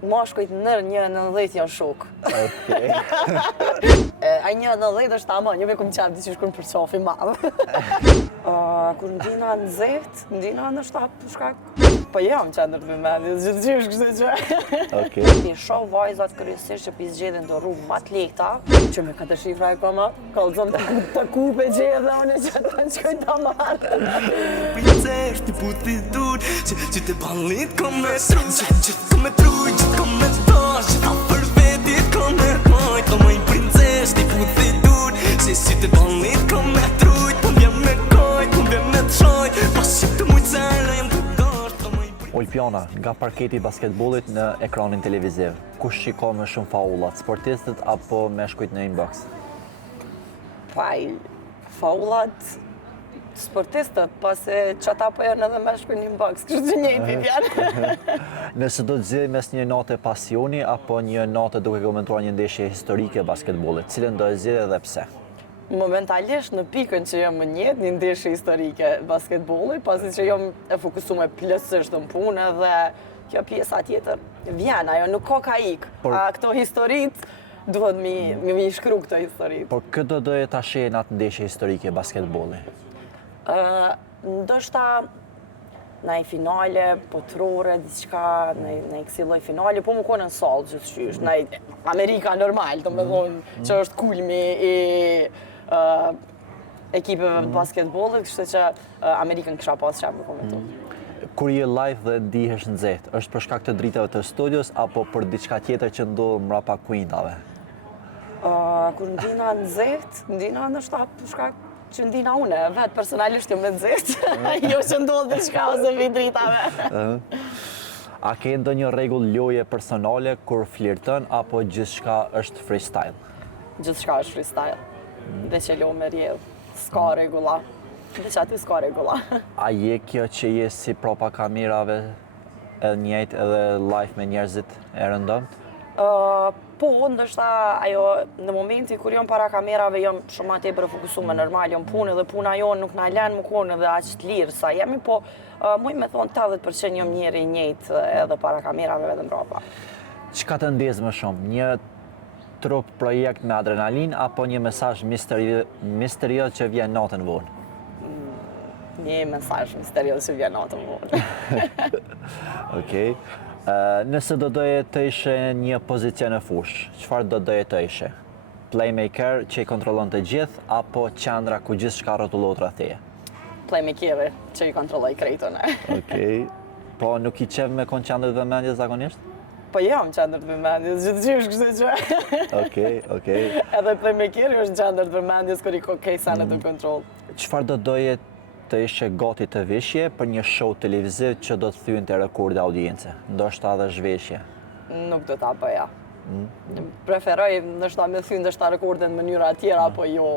Mashkujt nër 1.90 janë shok. Okej. Ai 1.90 është tamam, një me kum qaf diçish kur për çofi madh. Kur ndina ndina ndoshta për shkak po jam qendër të vëmendjes, gjithçish kështu që. Okej. Ti shoh vajzat kryesisht që zgjedhin do rrugë më të lehta, që me katër shifra e koma, kallzon të kupe gjedhe unë që ta shkoj ta marr. Princesh ti puti dur, që të ballit come true, që come tash, ta për vetit come point, o moj princesh ti puti dur, që të ballit come true, po vjen me koj, po vjen me çoj, pas që të mujt zero jam të dort, o moj Olpiana, nga parketi i basketbollit në ekranin televiziv, kush shiko më shumë faullat, sportistët apo meshkujt në inbox? Faullat sportistët, pasi qata po janë edhe meshkuj në inbox, kështu që njëjti vjen. Nëse do të zgjidhni mes një note pasioni apo një note duke komentuar një ndeshje historike basketbollit, cilën do e zgjidhni dhe pse? Momentalisht në pikën që jam më njët, një ndeshje historike basketbollit, pasi që jam e fokusuar plotësisht në punë dhe kjo pjesa tjetër vjen, ajo nuk ka ikë. Këto historit duhet mi shkru këto historit. Por këtë do doje ta shihni në atë ndeshje historike basketbolli? Ndoshta në i finale, botërore, diçka, në i kësi lloj finale, po më konë në salë gjithçysh, në Amerika normal, të me thonë që është kulmi i ekipeve të basketbollit, kështu që Amerikën kisha pas çfarë më komentu. Kur je live dhe ndihesh nxehtë, është për shkak të dritave të studios apo për diçka tjetër që ndodh mbrapa kuintave? Kur ndina ndina ndoshta për shkak që ndina une, vetë personalisht jo me nxehtë, jo që ndodh diçka ose vi dritave. A ke ndonjë rregull loje personale kur flirton apo gjithçka është freestyle? Gjithçka është freestyle. Dhe që lo me rjedh, s'ka rregulla. Dhe që aty s'ka rregulla. A je kjo që je si propa kamerave edhe njëjtë edhe live me njerëzit e rëndëmt? Po, ndoshta ajo në momenti kur jam para kamerave jam shumë më tepër fokusuar normal, jam punë dhe puna jonë nuk na lën më kohën edhe aq të lirë sa jemi, po muj me thonë 80% jam njëri i njëjtë edhe para kamerave edhe mbrapa. Çka të ndez më shumë? Një trup projekt me adrenalin apo një mesazh misterios që vjen natën vonë? Një mesazh misterios që vjen natën vonë. Okej. Nëse do doje të ishe një pozicion në fush, çfarë do doje të ishe? Playmaker që i kontrollon të gjithë apo qendra ku gjithçka rrotullohet rreth teje? Playmakeri që i kontrolloj krejtën. Okej. Po nuk i qef me kon qendër të vëmendjes zakonisht? Po jam qendër të vëmendjes, gjithçysh kështu që. Okej. Edhe playmakeri është qendër të vëmendjes kur i ka senet në kontroll. Çfarë do doje të ishe gati të vishje për një show televiziv që do të thyente rekorde audience, ndoshta edhe zhveshje? Nuk do ta bëja. Preferoj ndoshta me thy ndoshta rekorde në mënyra tjera, apo jo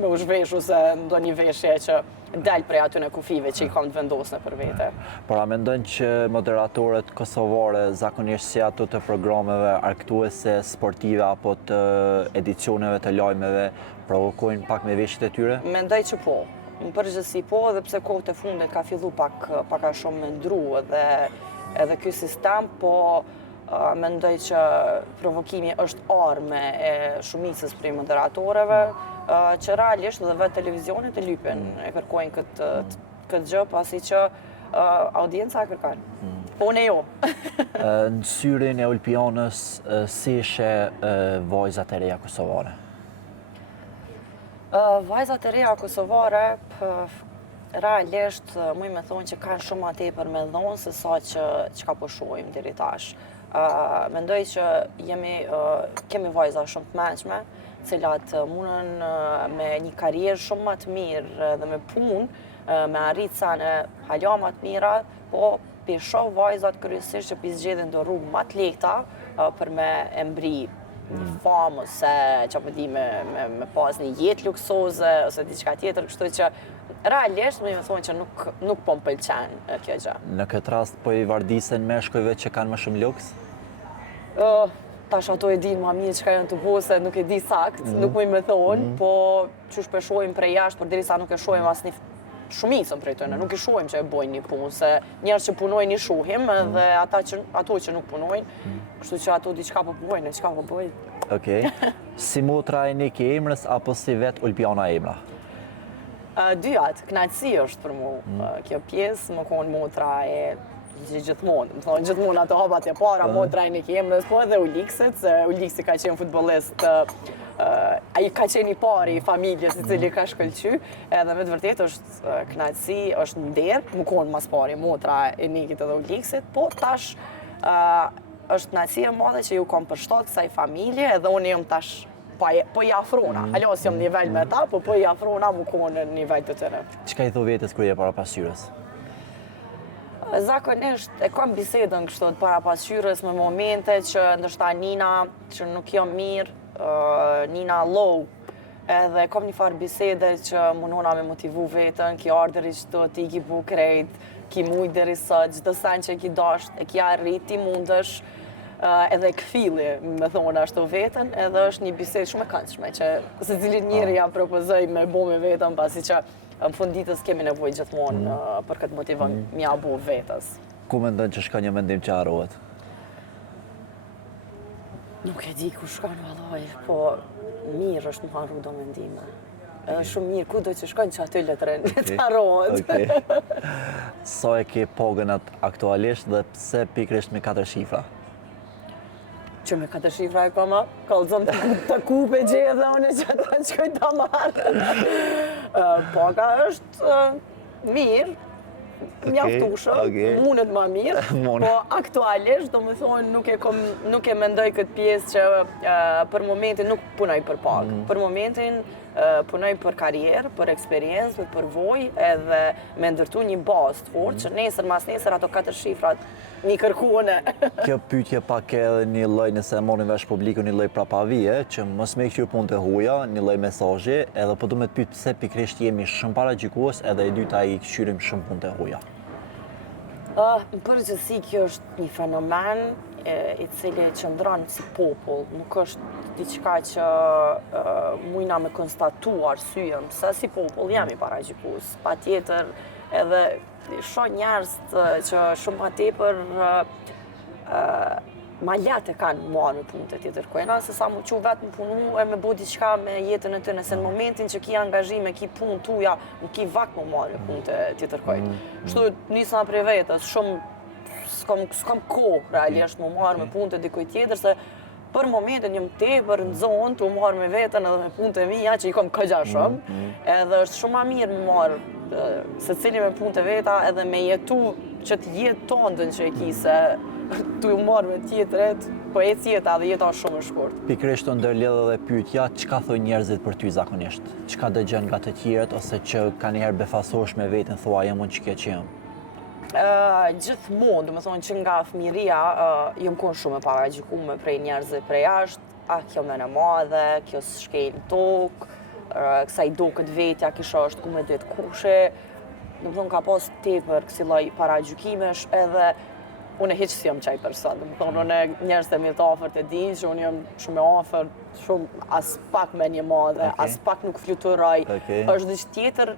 me u zhvesh ose ndonjë veshje që del prej atyne kufive që i kam të vendosne për vete. Por a mendon që moderatorët kosovare zakonisht si ato të programeve argëtuese sportive apo të edicioneve të lajmeve provokojnë pak me veshjet e tyre? Mendoj që po. Në përgjithësi po, edhe pse kohët e fundit ka fillu pak a shumë me ndru edhe ky sistem, po mendoj që provokimi është arme e shumicës prej moderatorëve, që realisht dhe vetë televizionit e lypen e kërkojnë këtë gjë, pasi që audienca e kërkan. Po unë e jo. Në syrin e Olpianës, si ishe vajzat e reja kosovare? Vajzat e reja kosovare, realisht, muj me thonë që kanë shumë ma tepër me dhonë se sa që ka po shohim deri tash. Mendoj që kemi vajza shumë të mençme, cilat mundën me një karrierë shumë më të mirë dhe me punë, me arrit sene hala më të mira, po pi shoh vajzat kryesisht që pi zgjedhin do rrugë më të lehta për me e mbri një famë ose që po di me pas një jetë luksoze ose diçka tjetër, kështu që realisht më thonë që nuk po më pëlqen kjo gjë. Në këtë rast po i vardisen meshkujve që kanë më shumë luks? Tash ato e din ma mirë çka janë të bose, nuk e di sakt, nuk më thonë, po që shpeshojmë prej jashtë, por derisa nuk e shohim asnjë shumicën prej tyre, nuk i shohim që e bojnë një punë, se njerëz që punojnë i shohim dhe ato që nuk punojnë, kështu që ato diçka po bojnë, çka po bojnë. Okej. Si motra e Niki Emrës apo si vet Ulpiana Emra? Dyat, kënaqësi është për mu. Kjo pjesë më konë motra e gjithmonë. Më thonë, gjithmonë ato hapat e para, motra e Niki Emrës, po edhe Uliksit, se Uliksi ka qenë futbollist, ai ka qenë i pari i familjes i cili ka shkëlqy, edhe me të vërtetë është kënaqësi, është nder, më konë mas pari motra e Nikit edhe Uliksit, po tash është kënaqësi e madhe që ju kam përshtat kësaj familje, edhe unë jam tash po i afrona. Halos jam nivel me ta, po i afrona më konë në nivel të tëre. Çka i thon vetes kur je para pasqyrës? Zakonisht e kam bisedën kështu para pasqyrës me momente që ndoshta Nina që nuk jam mirë, Nina low, edhe kam një farë bisede që mundona me motivu vetën, ki ardhëri qëto, ti ki bu krejt, ki mujt deri sot, çdo sen që ki dasht, e ki arrit, ti mundësh, edhe këfili, me thonë ashtu vetën, edhe është një bisedë shumë e këndshme, që se cilin njëri ja propozoj me bo me vetën, pasi që në fund ditës kemi nevojë gjithmonë për këtë motivën mja bu vetës. Ku mendon që shka një mendim që harrohet? Nuk e di ku shkon vallaj, po mirë është më harru do mendime. Edhe shumë mirë, ku do që shkojnë që aty letren, të harrohet. Okej. Sa e ke pagën aktualisht dhe pse pikërisht me 4 shifra? Që me 4 shifra e koma, kallëzon të kupe gje dhe unë që ta qëj të marrë. Paga është mirë, mjaftushëm, mundet ma mirë, po aktualisht, do më thonë, nuk e mendoj këtë pjesë që për momentin nuk punoj për pagë. Për momentin punoj për karierë, për eksperiencë, për përvojë, edhe me ndërtu një bazë të fortë që nesër mas nesër ato 4 shifrat një kërkuane. Kjo pyetje pak edhe një lloj nëse morrin vesh publiku një lloj prapavie që mos me kthyer punë të huaja, një lloj mesazhi, edhe po do me të pyet pse pikërisht jemi shumë paragjikues edhe e dyta i kthyerim shumë punë të huaja. Në përgjithësi kjo është një fenomen i cili qëndron si popull, nuk është diçka që mujna me konstatu arsyem, se si popull jemi paragjikues. Patjetër edhe shoh njerëz që shumë ma tepër ma lehtë kanë marrë me punë të tjetër kojna, se sa mu që vetë më punu e me bo diçka me jetën e të nëse në momentin që ki angazhime, ki punë tuja, nuk ki vak më marrë me punë të tjetër kojnë. Kështu nisa prej vetës, shumë s'kam kohë realisht më marrë me punë të dikoj tjetër, se për momentin jam tepër në zonë të marrë me vetën edhe me punë të mija që i kom këgja shumë, edhe është shumë ma mirë më marrë se cili me punë të veta edhe me jetu që të jetë tondën që e ki se tu ju marrë me tjetëret, po e jeta dhe jeta shumë e shkurt. Pikërisht të ndërlidh edhe pyetja, çka thojnë njerëzit për ty zakonisht? Çka dëgjon nga të tjerët ose që ka njëherë befasosh me veten thua jam unë çka që jam? Gjithmonë, do të thonë që nga fëmijëria jam konë shumë e paragjikuar prej njerëzve prej jashtë, kjo më në madhe, kjo s'shkel tokë, kësaj dokët vetja kisha është ku me duhet kushe, do të thonë ka pas tepër kësi lloj paragjykimesh edhe unë hiç si jam qaj person, do të thonë unë njerëz të mi të afërt e din që unë jam shumë e afërt, shumë as pak me një madhe, as pak nuk fluturoj. Është diçka tjetër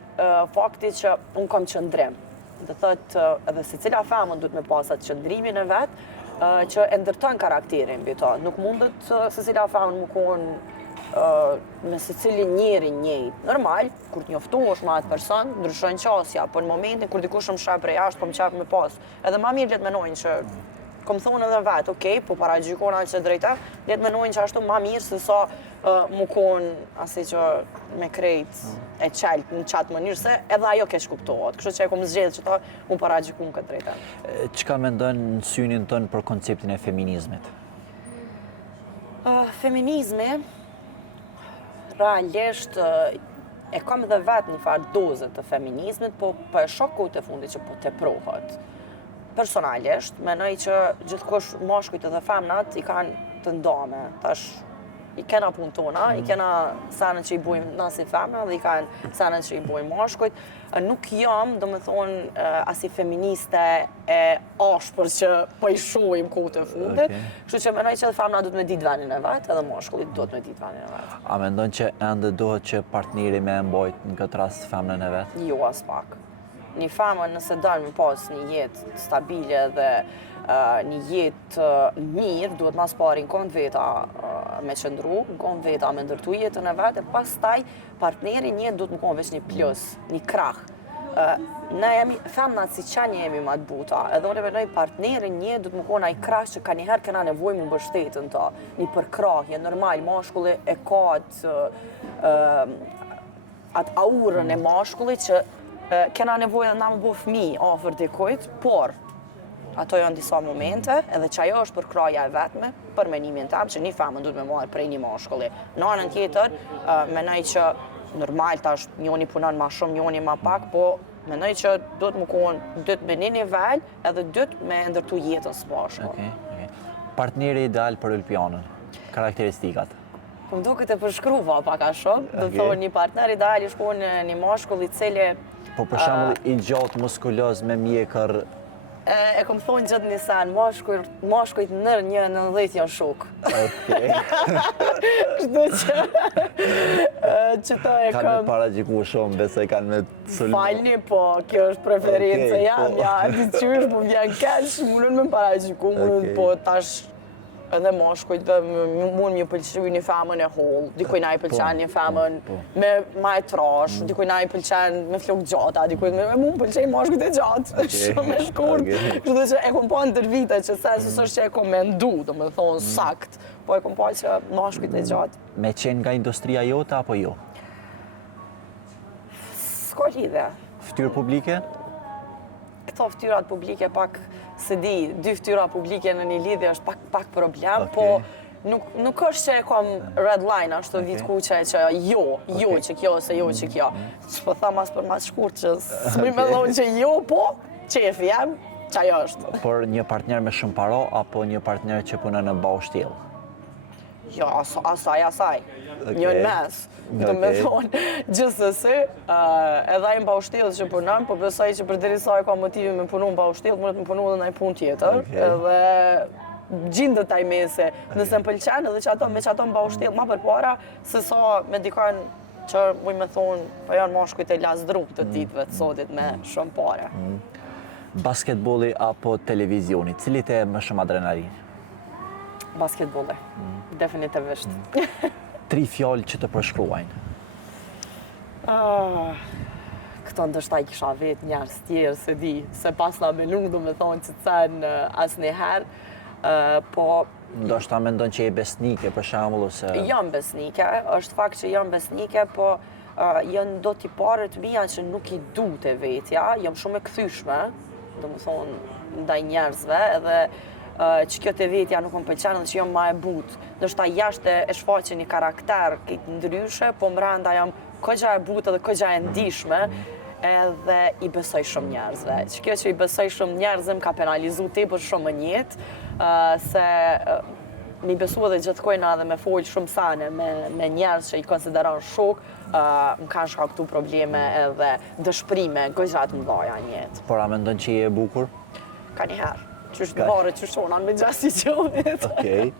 fakti që unë kam qëndrim. Do thotë edhe secila femër duhet me pas atë qëndrimin e vet që e ndërton karakterin mbi ta. Nuk mundet secila femër më konë me secilin njeri njëjtë. Normal, kur të njoftohesh me atë person, ndryshon qasja, por në momentin kur dikush më sheh prej jashtë, po më qef me pas. Edhe ma mirë le të menojnë që kom thonë edhe vetë, okej, po paragjykona që drejta, le të menojnë që ashtu ma mirë se sa më konë asi që me krejt e qelt në qatë mënyrë, se edhe ajo keq kuptohet. Kështu që e kom zgjedhë që ta mu paragjykun këtë drejta. Çka mendon në synin tënë për konceptin e feminizmit? Feminizmi, realisht e kam edhe vetë një farë dozën të feminizmit, po e shoh kohët e fundit që po teprohet. Personalisht, menoj që gjithkush mashkujt edhe femnat i kanë të ndame. Tash i kena punë tona, i kena sanën që i bujmë na si femna dhe i kanë sanën që i bujmë mashkujt. Nuk jam, do me thonë, asi feministe e ashpër që po i shohim kohët e fundit. Kështu që mendoj që femna duhet me ditë vendin e vet, edhe mashkullit duhet me ditë vendin e vet. A mendon që ende duhet që partneri me mbojt në këtë rast femnën e vet? Jo, as pak. Një femër nëse dënë me pas një jetë stabile dhe një jetë mirë, duhet mas pari në kënd veta me qëndru, në kënd veta me ndërtu jetën e vetë, e pas taj partneri një duhet më konë veç një plus, një krah. Ne jemi, femnat si qenje jemi ma të buta, edhe unë mendoj partneri një duhet më konë ai krah që ka njëherë kena nevoj më mbështetën ta, një përkrahje, normal, mashkulli e ka atë aurën e mashkullit që kena nevojë na më bo fëmijë afër dikujt, por ato janë disa momente, edhe që ajo është për kraja e vetme, për menimin tam, që një femën duhet me marrë prej një mashkulli. Në anën tjetër, mendoj që normal tash njoni punon ma shumë, njoni ma pak, po mendoj që duhet më konë, duhet me një nivel, edhe duhet me ndërtu jetën së bashku. Partneri ideal për Ulpianën, karakteristikat. Po më duket e përshkruva pak a shumë, do thonë një partner ideal i shkon një mashkull i cili Po për shembull i gjatë muskuloz me mjekër. E kom thonë gjithë një sen, mashkujt nër 1,90 janë shok. Kështu që ta e kam... Kanë me paragjiku shumë, besoj kanë me sulmu. Falni, po, kjo është preferencë jam, ja, ti qysh, po vjen keq, mundën me paragjiku, mundën, po tash edhe mashkujt dhe mund më pëlqy një femën e holl, dikuj na i pëlqen një femën me ma e trash, dikuj na i pëlqen me flok gjata, dikuj mu pëlqen mashkujt e gjatë, shumë e shkurt. Kështu që e kom pa ndër vite që sensus është që e kom mendu, do me thonë sakt, po e kom pa që mashkujt e gjatë. Me qenë nga industria jote apo jo? S'ka lidhje. Ftyrë publike? Këto ftyrat publike pak se di, 2 ftyra publike në një lidhje është pak problem, po nuk është që e kom red line ashtu vit kuqe që jo që kjo ose jo që kjo. Që po tham as për ma shkurt që s'mi me thonë që jo, po qefi jem, që ajo është. Por një partner me shumë paro apo një partner që punon në baushtjell? Jo, asaj. Njën mes. Do me thonë, gjithsesi, edhe ai në baushtjell që punon, po besoj që përderi sa e ka motivi me punu në baushtjell, mundet me punu edhe në punë tjetër. Edhe gjindët ai mese, nëse më pëlqen edhe që ato me që ato në baushtjell ma përpara, se sa me dikon që muj me thonë, po janë mashkujt e lasdrup të ditëve të sotit me shumë pare. Basketbolli apo televizioni, cili te më shumë adrenalinë? Basketbolli, definitivisht. 3 fjalë që të përshkruajnë. Këto ndështaj kisha vetë njerës tjerë, se di, se pas na menu, do me thonë që cen asë njëherë, po... Ndoshta mendon që je besnike, për shembull, ose... Jam besnike, është fakt që jam besnike, po janë do t'i parët mija që nuk i du të vetja, jam shumë e kthyshme, do me thonë, ndaj njerëzve, edhe që kjo të vetja nuk më pëlqen dhe që jam ma e butë. Ndoshta jashtë e shfaqe një karakter këtë ndryshe, po mrenda jam këgja e butë dhe këgja e ndishme, edhe i besoj shumë njerëzve. Që kjo që i besoj shumë njerëzve më ka penalizu tepër shumë në jetë, se mi besu edhe gjithkojna dhe me folë shumë sane me njerëz që i konsideron shok, më kanë shkaktu probleme edhe dëshprime gëgjat më dhaja në jetë. Por a mendon që je e bukur? Ka njëherë. Qysh të bare që shonan me gjasti qonit. Okej.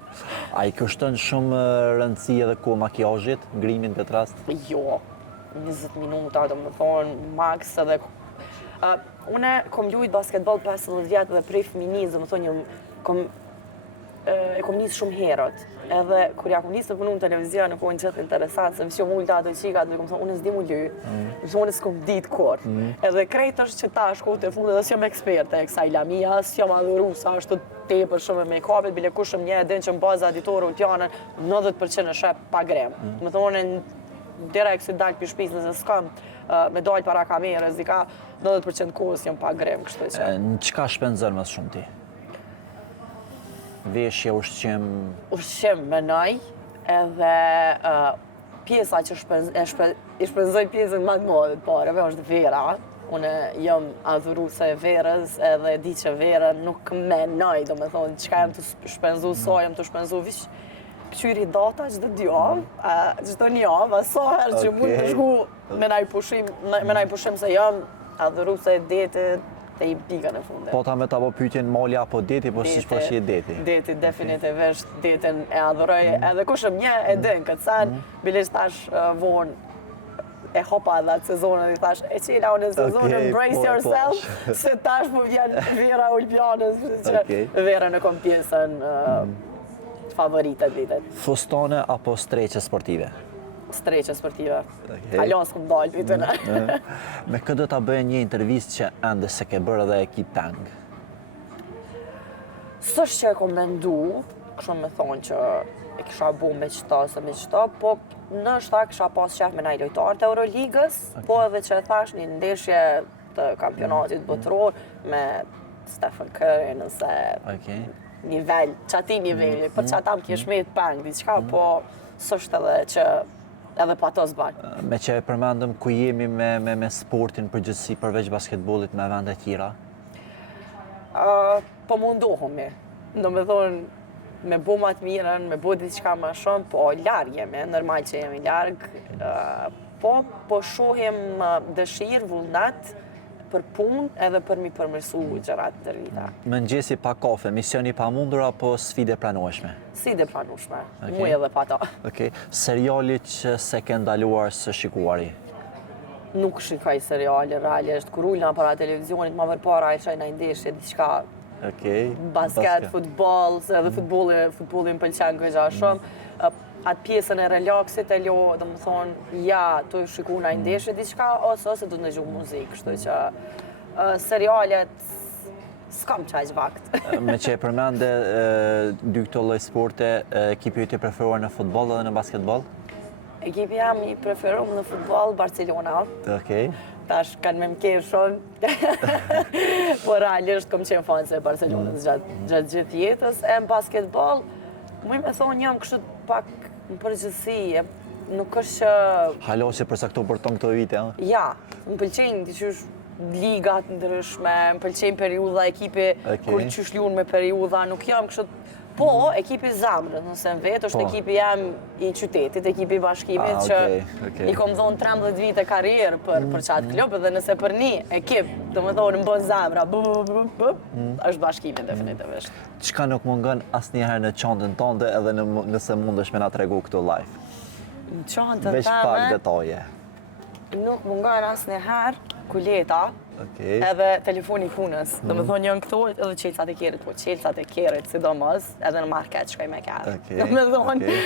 A i kushton shumë rëndësi edhe ku makijazhit, ngrimin këtë rast? Jo, 20 minuta, do më thonë, max edhe... Une kom lujt basketbol 15 vjetë dhe prej fëminiz, do më thonë, e kom njësë shumë herët. Edhe kur ja kom njësë të punu në televizion, në kohën gjithë interesant, se mësjo multa ato qikat, dhe kom thonë, unë s'di mu luj, unë s'kom ditë kur. Edhe krejt është që ta shkohët e fundit, dhe s'jom eksperte e kësaj lamia, s'jom adhuru sa është të tepër shumë me make-upit, bile kushëm një edhin që në bazë aditore ultjanën, 90% e shep pa grem. Me thonë, direkt si dalë për shpis nëse s'kam me dalë para kamerës, dika 90% kohës jom pa grem, kështu që. Në qka shpenzon më shumë ti? Veshje, ushqim... Ushqim menoj, edhe pjesa që i shpenzoj pjesën më të madhe të pareve është vera. Unë jam adhuruse e verës edhe di që vera nuk menoj, do me thonë, qka jam të shpenzu, sa jam të shpenzu, këqyri data çdo 2 javë, çdo 1 javë, sa herë që mund të shku me naj pushim se jam adhuru se detit te I pika në fundet. Po ta me ta po pyetjen mali apo deti, po si po që je deti? Deti, definitivisht detin e adhuroj, edhe kush më e din këtë sen, bilisht tash vonë e hopa edhe atë sezonin i thash, e qela unë sezonin, embrace yourself, se tash po vjen vera Olimpianës, që vera në kom pjesën favoritet vitet. Fustone apo streqe sportive? Streqe sportive. Alon s'kum dalë vitën. Me këtë do ta bëje një intervistë që ende se ke bërë edhe ekip tang. S'është që e kom mendu, kështu me thonë që e kisha bu me qëta ose me qëta, po nështë kisha pas qef me naj lojtar të Euroligës, po edhe që e thash një ndeshje të kampionatit botëror me Stephen Curry nëse nivel, qati niveli, për që ata më kje shmet peng, diqka, po s'është edhe që edhe pa to zban. Me që e përmendëm ku jemi me sportin përgjithësi përveç basketbollit me vende tjera? Po mundohemi. Do me thonë, me bo ma të mirën, me bo diçka ma shumë, po larg jemi, normal që jemi larg. Po shohim dëshirë, vullnet, për punë edhe për mi përmirësu gjërat të rrita. Mëngjesi pa kafe, misioni pa mundur apo sfide pranueshme? Sfide pranueshme, muj edhe pa ta. Seriali që se ke ndaluar së shikuari? Nuk shikaj seriale, realisht, kur ullna para televizionit, ma vërpara e qaj në ndeshje, diçka basket, futbol, edhe futbolli më pëlqen këgja shumë. Atë pjesën e relaksit e lo, dhe më thonë, ja, të shiku në ndeshje diçka, ose du të në gjuhë muzikë, kështu që serialet s'kam qaq vakt. Me që e përmende dy këto lloj sporte, ekipi ju të preferuar në futbol edhe në basketbol? Ekipi jam I preferuar në futbol Barcelona. Tash kanë me mkerë shumë, po realisht kom qenë fanse e Barcelonës gjatë gjithë jetës. E në basketbol, muj me thonë jam kështu pak në përgjithësi, nuk është që... Halo që përsa këto përton këto vite, Ja, më pëlqenjë të qysh ligat ndryshme, më pëlqenjë periudha ekipi, kur qysh lunë me periudha, nuk jam kështu... Po, ekipi zamrët, nëse në vetë, është ekipi jam I qytetit, ekipi I bashkimit, që I kom dhonë 13 vite karierë për qatë klub, dhe nëse për një ekip, të më thonë, më bën zamra, është bashkimit definitivisht. Çka nuk mungën asnjëherë në çantën tënde edhe nëse mundesh me na tregu këtu live? Në çantën Veç pak detaje. Nuk mungën asnjëherë kuleta, edhe telefoni I punës. Do me thonë janë këto edhe qelcat e kerit, po qelcat e kerit sidomos, edhe në market shkoj me kerë. Do me thonë,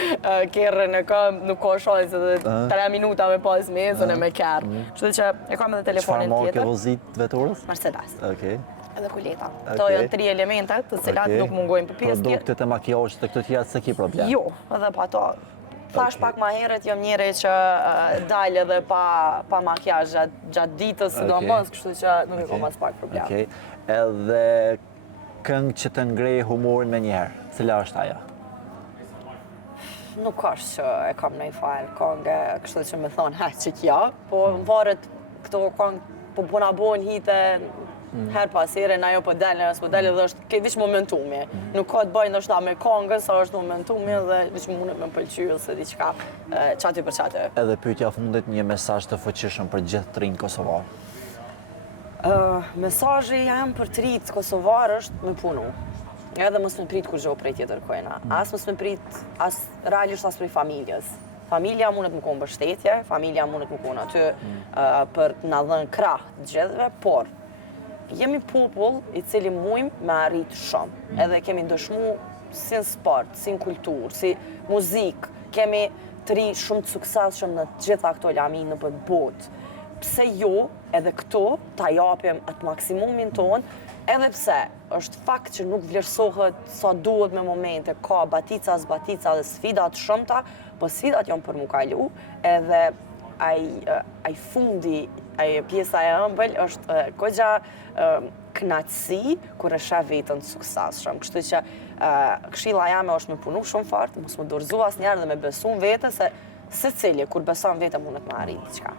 kerën e kam, nuk ka shanse edhe 3 minuta me pas mesën e me kerë. Kështu që e kam edhe telefonin tjetër. Çfarë marke vozit veturës? Mercedes. Edhe kuleta. To janë 3 elementet, të cilat nuk mungojnë për pjesë tjetër. Produktet e makijazhit të këto tjera s'e ki problem? Jo, edhe pa to. Thash pak ma herët, jam njëri që dalë edhe pa makjazh gjatë ditës, sidomos, kështu që nuk I kam as pak problem. Edhe këngë që të ngrej humorin me njëherë, cila është ajo? Nuk është që e kam në I fajnë këngë, kështu që me thonë, që kja, po më varet këto këngë, po puna bojnë hite, her pas here, na jo po dalë, nësë po dalë dhe është vish momentumi. Nuk ka të bëjnë është ta me kongës, sa është momentumi dhe vish mundet me pëlqyë ose diqka qati për qati. Edhe pyetja fundit një mesazh të fuqishëm për gjithë të rinj kosovar. Mesazhi jam për të rinjt kosovar është me punu. Edhe mos me prit kur gjo prej tjetër kojna. As mos me prit, realisht as prej familjes. Familja mundet më konë mbështetje, familja mundet më konë aty për të na dhënë krah të gjithëve, por jemi popull I cili mujmë me arrit shumë. Edhe kemi dëshmu si në sport, si në kulturë, si muzikë, kemi të ri shumë të suksesshëm në të gjitha këto lami në për botë. Pse jo, edhe këto, ta japim atë maksimumin tonë, edhe pse është fakt që nuk vlerësohet sa duhet me momente, ka batica dhe sfidat shumëta, po sfidat janë për mu kalu, edhe ai fundi, ai pjesa e ëmbël është kogja knatësi kur e sheh veten të suksesshëm. Kështu që këshilla jame është me punu shumë fort, mos më dorëzu asnjëherë dhe me besu në vete se secili kur beson vete mundet me arrit diçka.